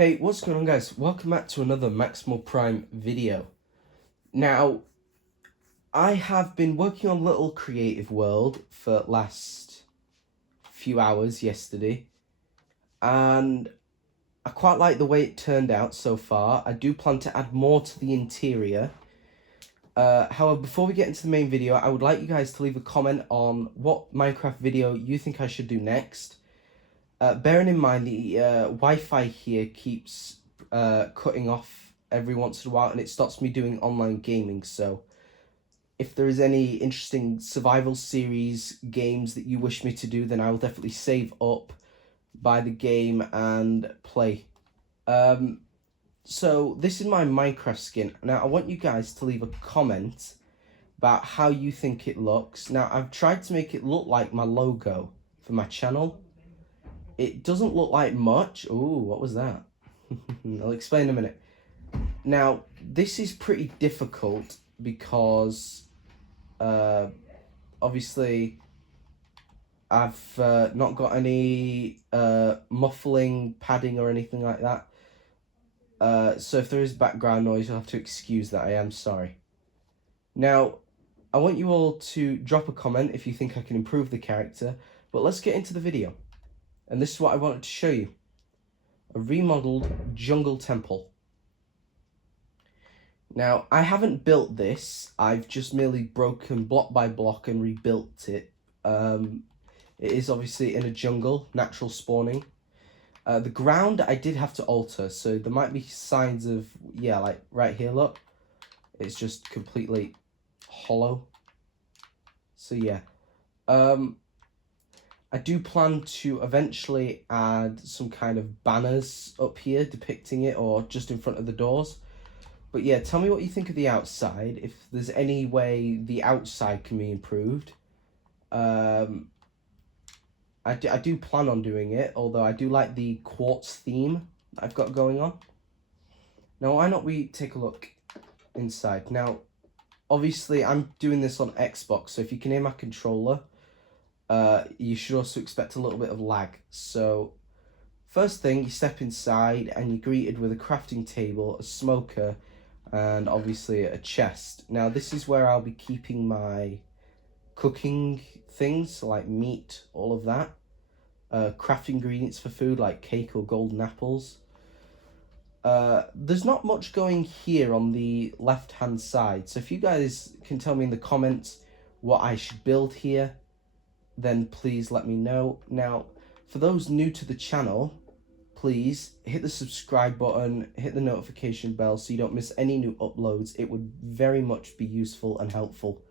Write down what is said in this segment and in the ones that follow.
Hey, what's going on, guys? Welcome back to another Maximal Prime video. Now, I have been working on Little Creative World for last few hours yesterday, and I quite like the way it turned out so far. I do plan to add more to the interior. However, before we get into the main video, I would like you guys to leave a comment on what Minecraft video you think I should do next. Bearing in mind the Wi-Fi here keeps cutting off every once in a while, and it stops me doing online gaming. So if there is any interesting survival series games that you wish me to do, then I will definitely save up, buy the game, and play. So this is my Minecraft skin. Now I want you guys to leave a comment about how you think it looks. Now I've tried to make it look like my logo for my channel. It doesn't look like much. Ooh, what was that? I'll explain in a minute. Now, this is pretty difficult because obviously I've not got any muffling padding or anything like that. So if there is background noise, you'll have to excuse that. I am sorry. Now, I want you all to drop a comment if you think I can improve the character, but let's get into the video. And this is what I wanted to show you. A remodeled jungle temple. Now, I haven't built this. I've just merely broken block by block and rebuilt it. It is obviously in a jungle, natural spawning. The ground I did have to alter, so there might be signs of, yeah, like right here, look. It's just completely hollow. So yeah. I do plan to eventually add some kind of banners up here depicting it, or just in front of the doors. But yeah, tell me what you think of the outside, if there's any way the outside can be improved. I do plan on doing it, although I do like the quartz theme that I've got going on. Now, why not we take a look inside? Now, obviously, I'm doing this on Xbox, so if you can hear my controller, you should also expect a little bit of lag. So first thing, you step inside and you're greeted with a crafting table, a smoker, and obviously a chest. Now this is where I'll be keeping my cooking things, so like meat, all of that. Craft ingredients for food like cake or golden apples. There's not much going here on the left hand side, so if you guys can tell me in the comments what I should build here, then please let me know. Now, for those new to the channel, please hit the subscribe button, hit the notification bell so you don't miss any new uploads. It would very much be useful and helpful,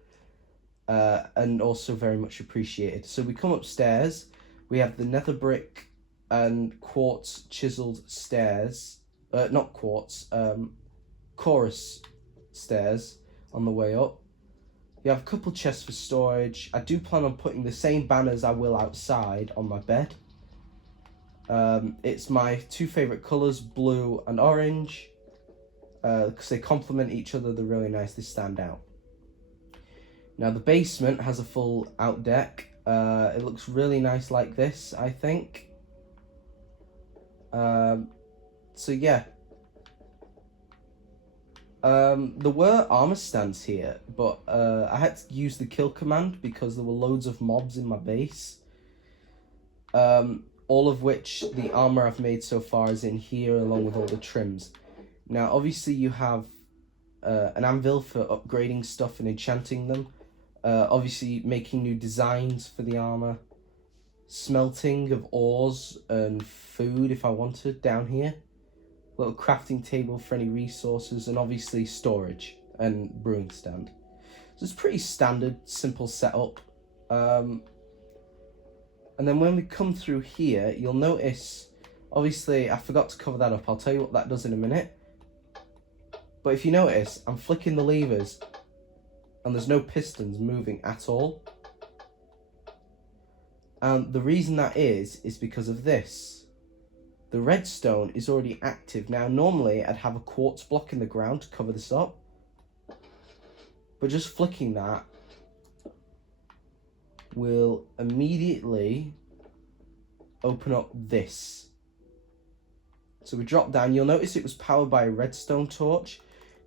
and also very much appreciated. So we come upstairs, we have the nether brick and quartz chiseled stairs, not quartz, chorus stairs on the way up. You have a couple chests for storage. I do plan on putting the same banners I will outside on my bed. It's my two favourite colours, blue and orange, because they complement each other. They're really nice, they stand out. Now the basement has a full out deck. It looks really nice like this, I think. So yeah. There were armor stands here, but I had to use the kill command because there were loads of mobs in my base. All of which the armor I've made so far is in here along with all the trims. Now obviously you have an anvil for upgrading stuff and enchanting them. Obviously making new designs for the armor. Smelting of ores and food if I wanted down here. Little crafting table for any resources, and obviously storage and brewing stand. So it's pretty standard, simple setup. And then when we come through here, you'll notice, obviously I forgot to cover that up. I'll tell you what that does in a minute. But if you notice, I'm flicking the levers and there's no pistons moving at all. And the reason that is because of this. The redstone is already active. Now, normally I'd have a quartz block in the ground to cover this up. But just flicking that will immediately open up this. So we drop down. You'll notice it was powered by a redstone torch.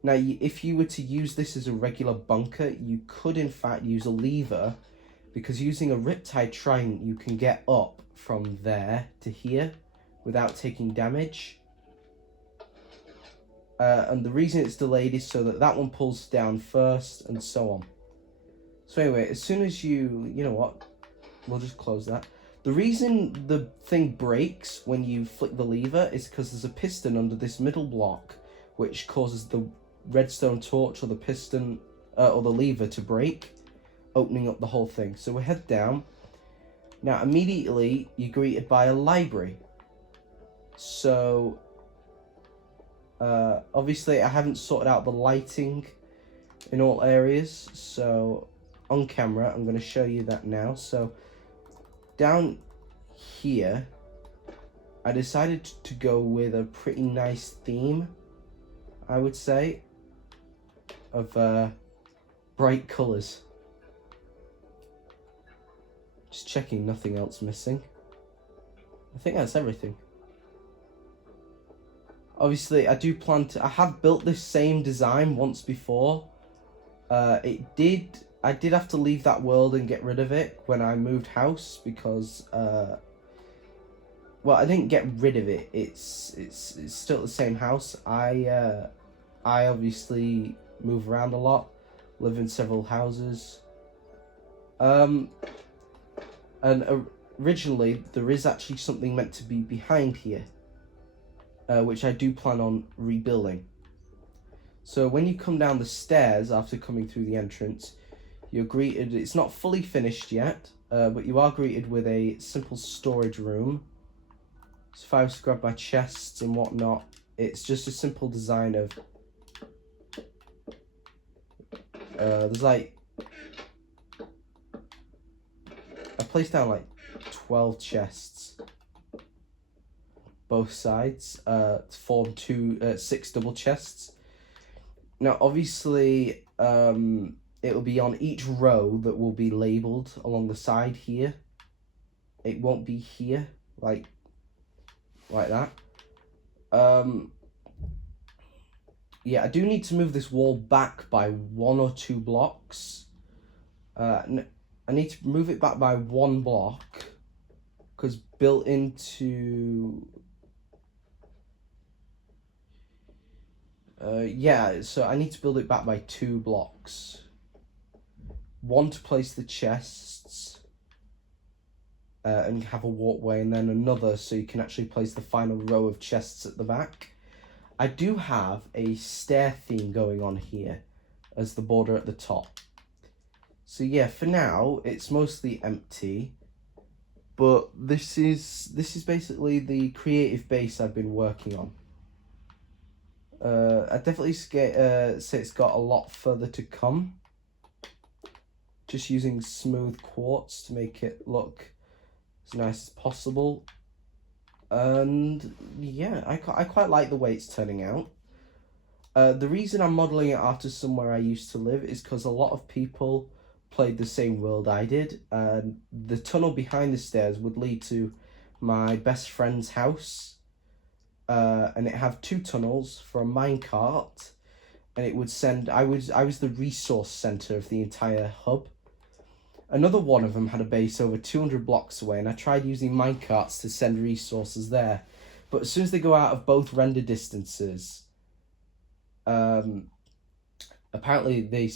Now, if you were to use this as a regular bunker, you could in fact use a lever, because using a Riptide Trident, you can get up from there to here without taking damage. And the reason it's delayed is so that that one pulls down first, and so on. So anyway, as soon as you know what, we'll just close that. The reason the thing breaks when you flick the lever is because there's a piston under this middle block, which causes the redstone torch or the piston or the lever to break, opening up the whole thing. So we head down. Now immediately you're greeted by a library. So obviously I haven't sorted out the lighting in all areas, so on camera I'm going to show you that now. So down here I decided to go with a pretty nice theme, I would say, of bright colours. Just checking nothing else missing. I think that's everything. Obviously, I do plan to... I have built this same design once before. I did have to leave that world and get rid of it when I moved house because... well, I didn't get rid of it. It's still the same house. I obviously move around a lot, live in several houses. And originally, there is actually something meant to be behind here, which I do plan on rebuilding. So when you come down the stairs after coming through the entrance, you're greeted, it's not fully finished yet, but you are greeted with a simple storage room. So if I was to grab my chests and whatnot, it's just a simple design of, there's like, I placed down like 12 chests, both sides, to form 6 double chests. Now obviously it will be on each row that will be labelled along the side here. It won't be here like that. Yeah, I do need to move this wall back by 1 or 2 blocks. I need to move it back by 1 block because built into... yeah, so I need to build it back by 2 blocks. 1 to place the chests and have a walkway, and then another so you can actually place the final row of chests at the back. I do have a stair theme going on here as the border at the top. So yeah, for now it's mostly empty, but this is basically the creative base I've been working on. I definitely say it's got a lot further to come. Just using smooth quartz to make it look as nice as possible. And yeah, I quite like the way it's turning out. The reason I'm modelling it after somewhere I used to live is because a lot of people played the same world I did. The tunnel behind the stairs would lead to my best friend's house. And it have 2 tunnels for a minecart, and it would send... I was the resource center of the entire hub. Another one of them had a base over 200 blocks away, and I tried using minecarts to send resources there, but as soon as they go out of both render distances, apparently they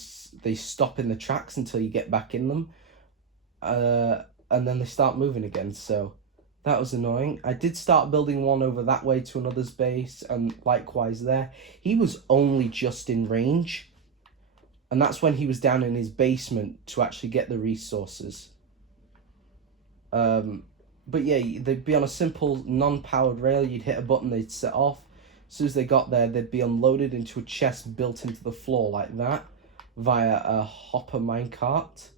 stop in the tracks until you get back in them, and then they start moving again. So that was annoying. I did start building one over that way to another's base, and likewise there. He was only just in range, and that's when he was down in his basement to actually get the resources. But yeah, they'd be on a simple non-powered rail. You'd hit a button, they'd set off. As soon as they got there, they'd be unloaded into a chest built into the floor like that, via a hopper minecart.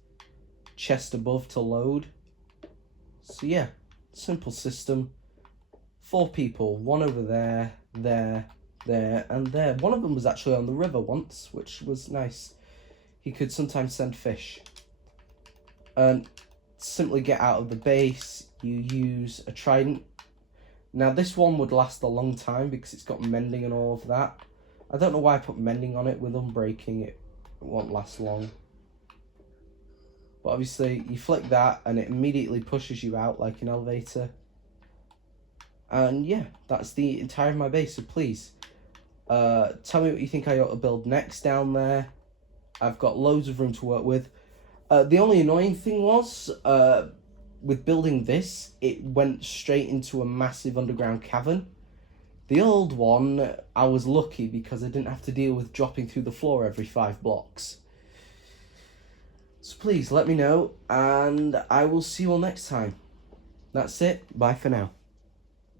Chest above to load. So yeah, simple system. 4 people, 1 over there, there, and there. One of them was actually on the river once, which was nice. He could sometimes send fish. And simply get out of the base, you use a trident. Now this one would last a long time because it's got mending and all of that. I don't know why I put mending on it. With unbreaking, it won't last long. But obviously you flick that and it immediately pushes you out like an elevator. And yeah, that's the entire of my base. So please, tell me what you think I ought to build next down there. I've got loads of room to work with. The only annoying thing was, with building this, it went straight into a massive underground cavern. The old one, I was lucky because I didn't have to deal with dropping through the floor every 5 blocks. So please let me know, and I will see you all next time. That's it. Bye for now.